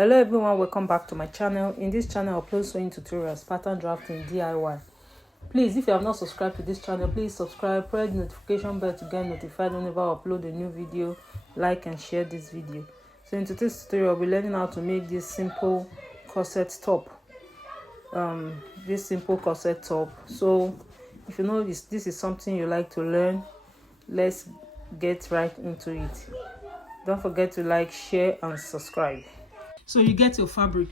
Hello everyone, welcome back to my channel. In this channel I upload sewing tutorials, pattern drafting, DIY. Please, if you have not subscribed to this channel, please subscribe, press the notification bell to get notified whenever I upload a new video. Like and share this video. So in today's tutorial, we'll be learning how to make this simple corset top. So if you know this is something you like to learn, let's get right into it. Don't forget to like, share and subscribe. So you get your fabric.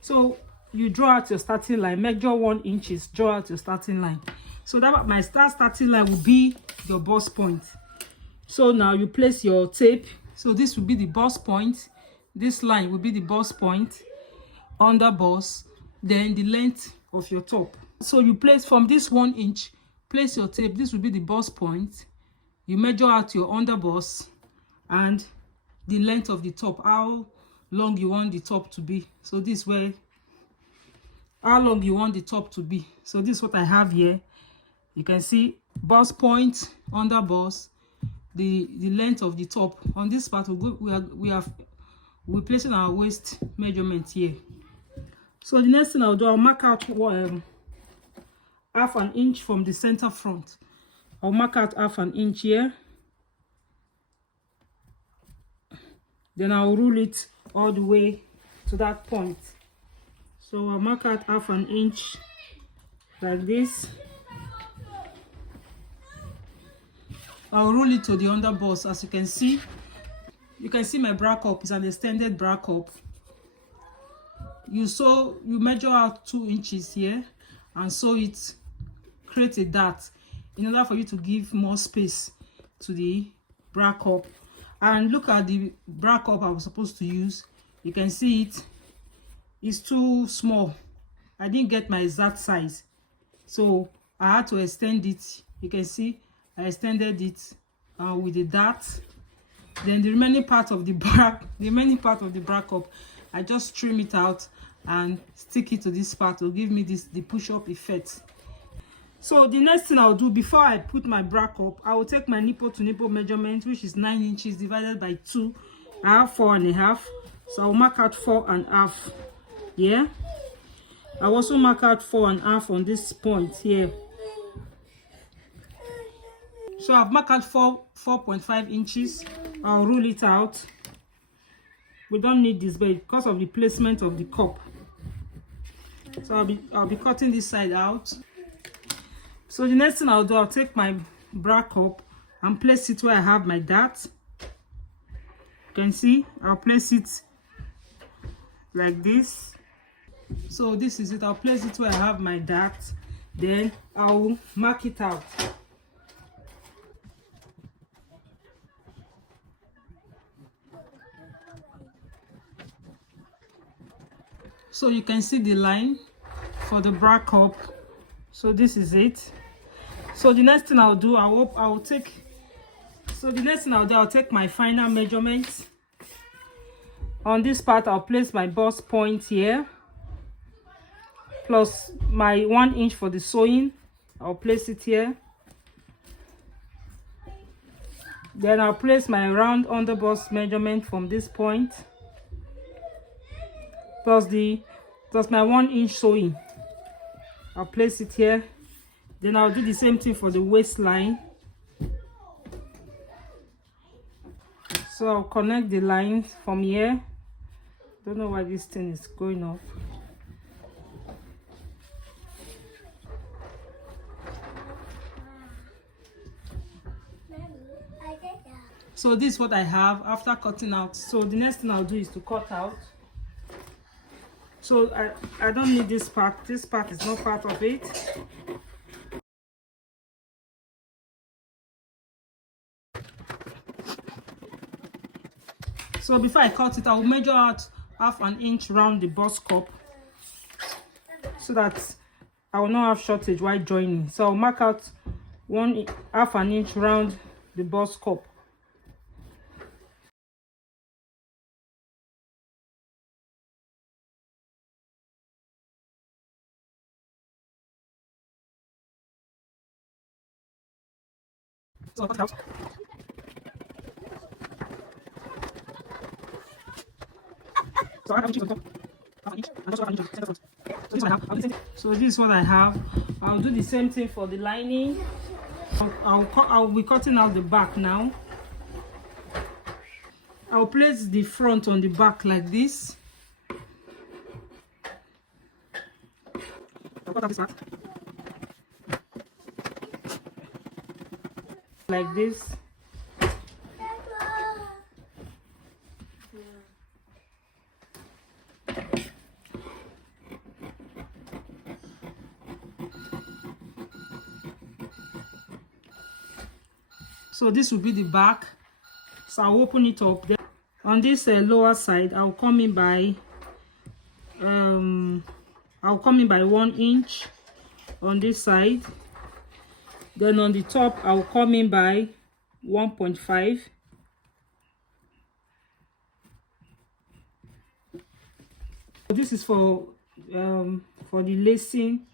So you draw out your starting line, measure 1 inch, draw out your starting line. So that my starting line will be your bust point. So now you place your tape. So this will be the bust point. This line will be the bust point, under bust, then the length of your top. So you place from this 1 inch, place your tape. This will be the bust point. You measure out your under bust and the length of the top, how long you want the top to be. So this is where how long you want the top to be. So this is what I have here. You can see bust point, under bust, the length of the top. On this part we're placing our waist measurement here. So the next thing I'll do, I'll mark out half an inch from the center front. I'll mark out half an inch here. Then I'll rule it all the way to that point. So I'll mark out half an inch like this. I'll rule it to the under bust. As you can see my bra cup is an extended bra cup. You measure out 2 inches here and sew it, create a dart in order for you to give more space to the bra cup. And look at the bra cup I was supposed to use. You can see it's too small. I didn't get my exact size, so I had to extend it. You can see I extended it with a dart. Then the remaining part of the bra cup, I just trim it out and stick it to this part to give me the push-up effect. So the next thing I'll do, before I put my bra cup, I will take my nipple to nipple measurement, which is 9 inches divided by 2. I have 4.5, so I'll mark out 4.5 here. I'll also mark out 4.5 on this point here. So I've marked out 4.5 inches. I'll rule it out. We don't need this, but because of the placement of the cup, so I'll be cutting this side out. So the next thing I'll do, I'll take my bra cup and place it where I have my dart. You can see I'll place it like this. So this is it. I'll place it where I have my dart. Then I'll mark it out. So you can see the line for the bra cup. So this is it. So the next thing I'll do, I'll take my final measurement. On this part, I'll place my bust point here, plus my 1 inch for the sewing. I'll place it here. Then I'll place my round under bust measurement from this point, plus my 1 inch sewing. I'll place it here. Then I'll do the same thing for the waistline. So I'll connect the lines from here. Don't know why this thing is going off. So this is what I have after cutting out. So the next thing I'll do is to cut out. So I don't need this part. This part is not part of it. So before I cut it, I will measure out half an inch round the bust cup so that I will not have shortage while joining. So I'll mark out half an inch round the bust cup. So I'll cut it out. So I have inches on top, half an inch, and also half an inch on the center front. So this is what I have. So this is what I have. I'll do the same thing for the lining. I'll be cutting out the back now. I'll place the front on the back like this. I'll cut out this part. Like this. So this will be the back. So I'll open it up. Then on this lower side, I'll come in by 1 inch on this side. Then on the top, I'll come in by 1.5. This is for the lacing.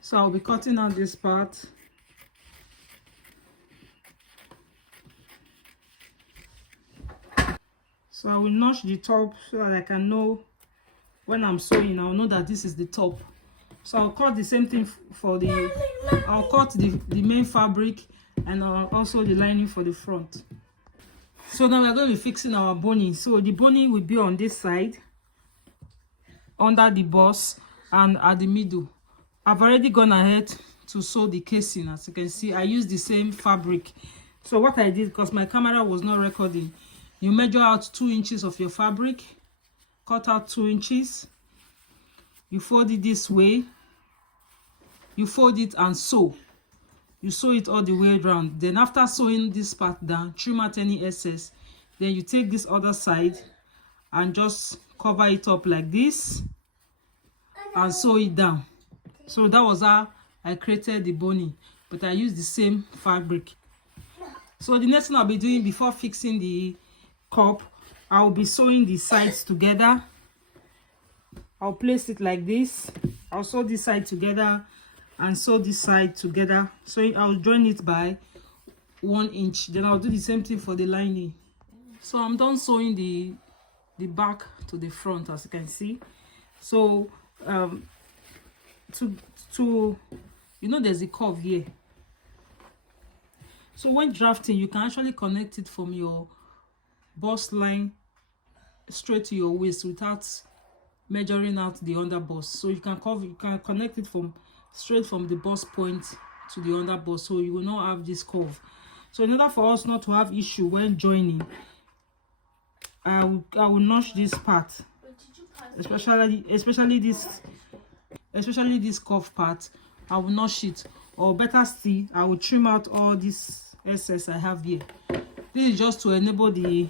So I'll be cutting out this part. So I will notch the top so that I can know when I'm sewing. I'll know that this is the top. So I'll cut the same thing for the. I'll cut the main fabric and also the lining for the front. So now we're going to be fixing our boning. So the boning will be on this side, under the bust, and at the middle. I've already gone ahead to sew the casing. As you can see, I used the same fabric. So what I did, because my camera was not recording, you measure out 2 inches of your fabric, cut out 2 inches, you fold it this way, you fold it and sew. You sew it all the way around. Then after sewing this part down, trim out any excess. Then you take this other side and just cover it up like this and sew it down. So that was how I created the boning, but I used the same fabric. So the next thing I'll be doing before fixing the cup, I'll be sewing the sides together. I'll place it like this. I'll sew this side together and sew this side together. So I'll join it by 1 inch. Then I'll do the same thing for the lining. So I'm done sewing the back to the front, as you can see. So you know, there's a curve here. So when drafting, you can actually connect it from your bust line straight to your waist without measuring out the under bust. So you can connect it straight from the bust point to the under bust, so you will not have this curve. So in order for us not to have issue when joining, I will notch this part, especially this curve part. I will notch it, or better still, I will trim out all this excess I have here. This is just to enable the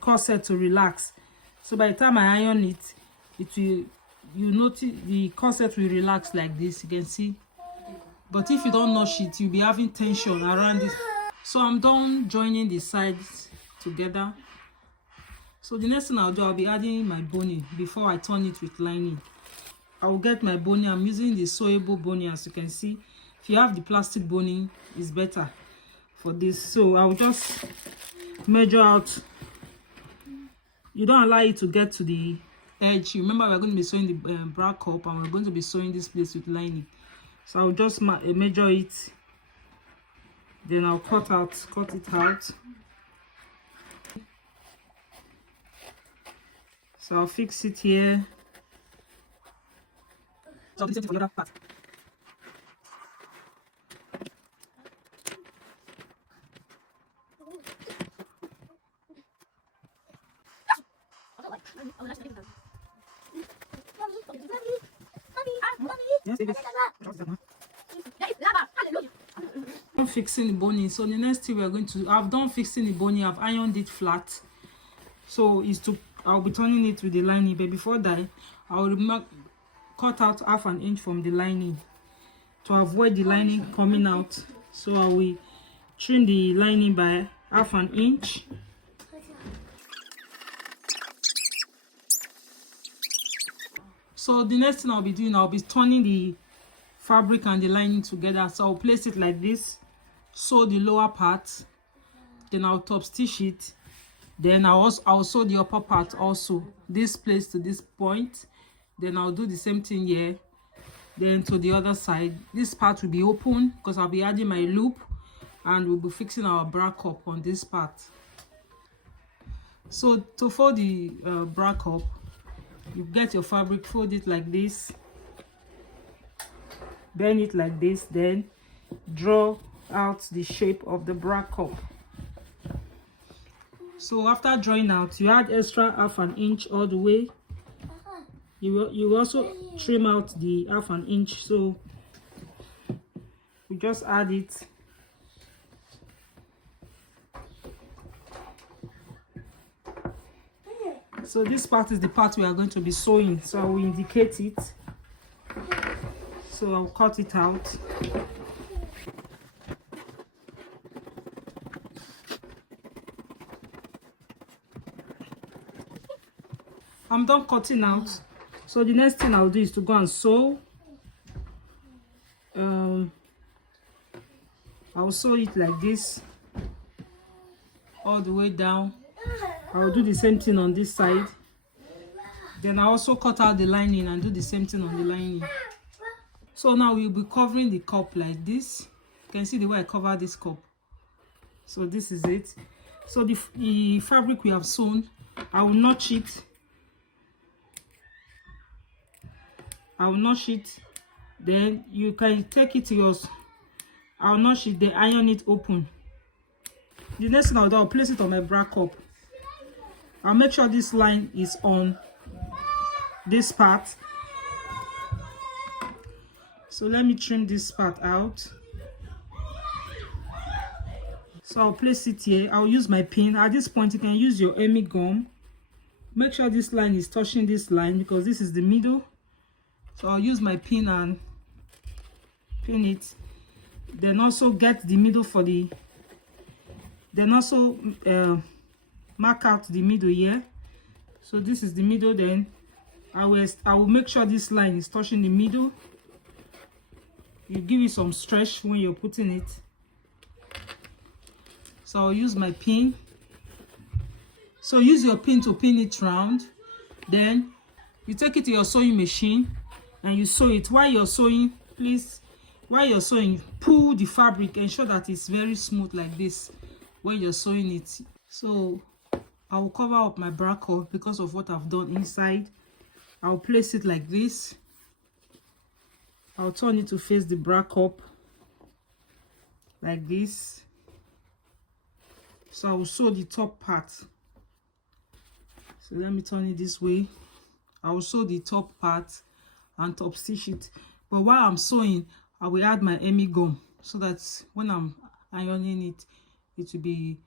corset to relax. So by the time I iron it, you notice the corset will relax like this. You can see. But if you don't notch it, you'll be having tension around it. So I'm done joining the sides together. So the next thing I'll do, I'll be adding my boning before I turn it with lining. I will get my boning. I'm using the sewable boning, as you can see. If you have the plastic boning, it's better for this. So I'll just measure out. You don't allow it to get to the edge. Remember, we're going to be sewing the bra cup, and we're going to be sewing this place with lining. So I'll just measure it. Then I'll cut it out. So I'll fix it here. So this is for the other part. I'm fixing the boning. So the next thing we're going to do, I've done fixing the boning. I've ironed it flat. So I'll be turning it with the lining. But before that, I'll cut out half an inch from the lining to avoid the lining coming out. So I will trim the lining by half an inch. So the next thing I'll be doing, I'll be turning the fabric and the lining together. So I'll place it like this, sew the lower part, then I'll top stitch it. Then I'll sew the upper part also, this place to this point. Then I'll do the same thing here. Then to the other side, this part will be open because I'll be adding my loop, and we'll be fixing our bra cup on this part. So to fold the bra cup, you get your fabric, fold it like this, bend it like this, then draw out the shape of the bra cup. So after drawing out, you add extra half an inch all the way. You also trim out the half an inch, so you just add it. So this part is the part we are going to be sewing, so I will indicate it. So I'll cut it out. I'm done cutting out. So the next thing I'll do is to go and sew. I'll sew it like this all the way down. I'll do the same thing on this side. Then I also cut out the lining and do the same thing on the lining. So now we'll be covering the cup like this. You can see the way I cover this cup. So this is it. So the fabric we have sewn, I will notch it. Then you can take it to yours. I'll notch it, then iron it open. The next thing I'll do, I'll place it on my bra cup. I'll make sure this line is on this part. So let me trim this part out. So I'll place it here. I'll use my pin. At this point, you can use your Emmy gum. Make sure this line is touching this line because this is the middle. So I'll use my pin and pin it. Then also get the middle for the, then also mark out the middle here. So this is the middle. Then I will make sure this line is touching the middle. You give it some stretch when you're putting it. So I'll use my pin. So use your pin to pin it round. Then you take it to your sewing machine and you sew it. While you're sewing, please, while you're sewing, pull the fabric, ensure that it's very smooth like this when you're sewing it. So I will cover up my bra cup because of what I've done inside. I'll place it like this. I'll turn it to face the bra cup like this. So I will sew the top part. So let me turn it this way. I will sew the top part and top stitch it. But while I'm sewing, I will add my Emmy gum so that when I'm ironing it, it will be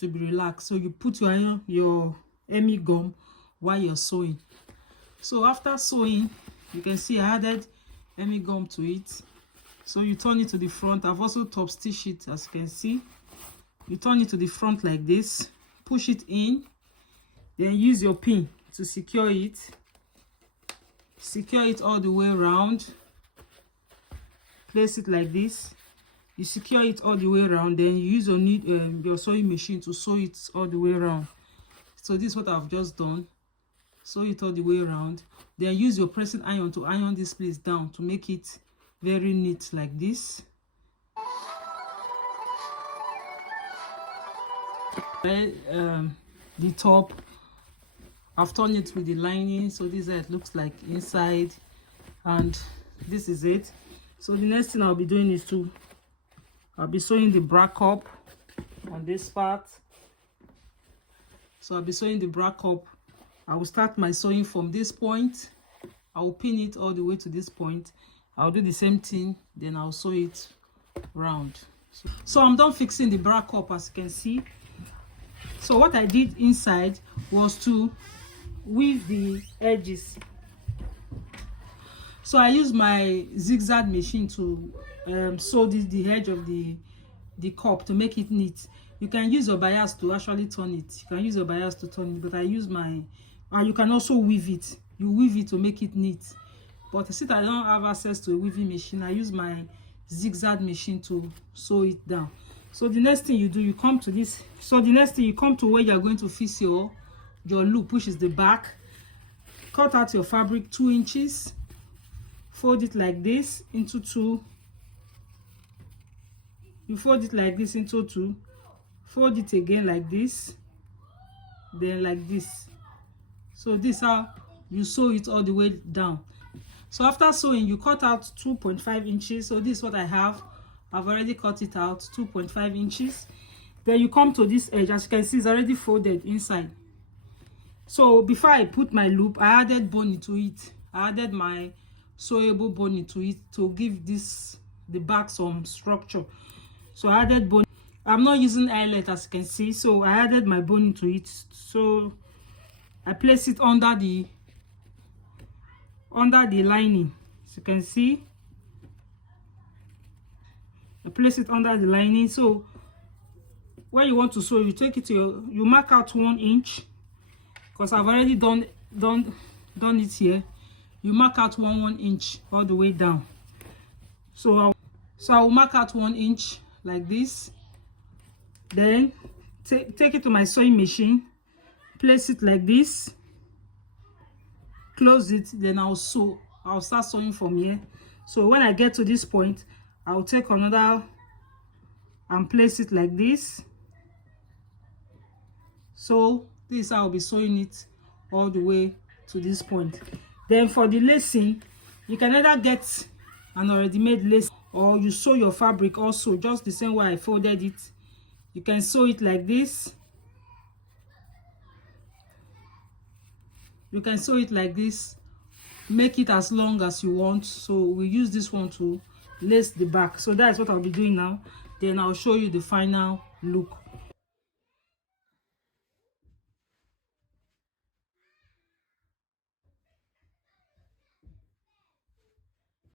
relaxed. So you put your Emmy gum while you're sewing. So after sewing, you can see I added Emmy gum to it. So you turn it to the front. I've also top stitched it, as you can see. You turn it to the front like this, push it in, then use your pin to secure it. Secure it all the way around. Place it like this. You secure it all the way around, then you use your sewing machine to sew it all the way around. So this is what I've just done. Sew it all the way around. Then use your pressing iron to iron this place down to make it very neat like this. The top, I've turned it with the lining, so this is how it looks like inside, and this is it. So the next thing I'll be doing is I'll be sewing the bra cup on this part. So I'll be sewing the bra cup. I will start my sewing from this point. I will pin it all the way to this point. I'll do the same thing, then I'll sew it round. So I'm done fixing the bra cup, as you can see. So what I did inside was to weave the edges. So I used my zigzag machine to sew the edge of the cup to make it neat. You can use your bias to actually turn it. You can use your bias to turn it, but I use my, you can also weave it. You weave it to make it neat. But since I don't have access to a weaving machine, I use my zigzag machine to sew it down. So the next thing you do, you come to this. So the next thing, you come to where you are going to fix your loop, which is the back. Cut out your fabric 2 inches. Fold it like this into 2. You fold it like this into 2. Fold it again like this. Then like this. So this is how you sew it all the way down. So after sewing, you cut out 2.5 inches. So this is what I have. I've already cut it out, 2.5 inches. Then you come to this edge. As you can see, it's already folded inside. So before I put my loop, I added bone to it. I added my sewable bone to it to give the back some structure. So I added bone. I'm not using eyelet, as you can see. So I added my bone to it. So I place it under the lining. As you can see, I place it under the lining. So when you want to sew, you take it to you mark out 1 inch, because I've already done it here. You mark out 1 inch all the way down. So I will mark out 1 inch like this. Then take it to my sewing machine, place it like this, close it, then I'll start sewing from here. So when I get to this point, I'll take another and place it like this. So this is how I'll be sewing it all the way to this point. Then for the lacing, you can either get an already made lace, or you sew your fabric also just the same way I folded it. You can sew it like this. You can sew it like this, make it as long as you want. So we use this one to lace the back. So that's what I'll be doing now. Then I'll show you the final look.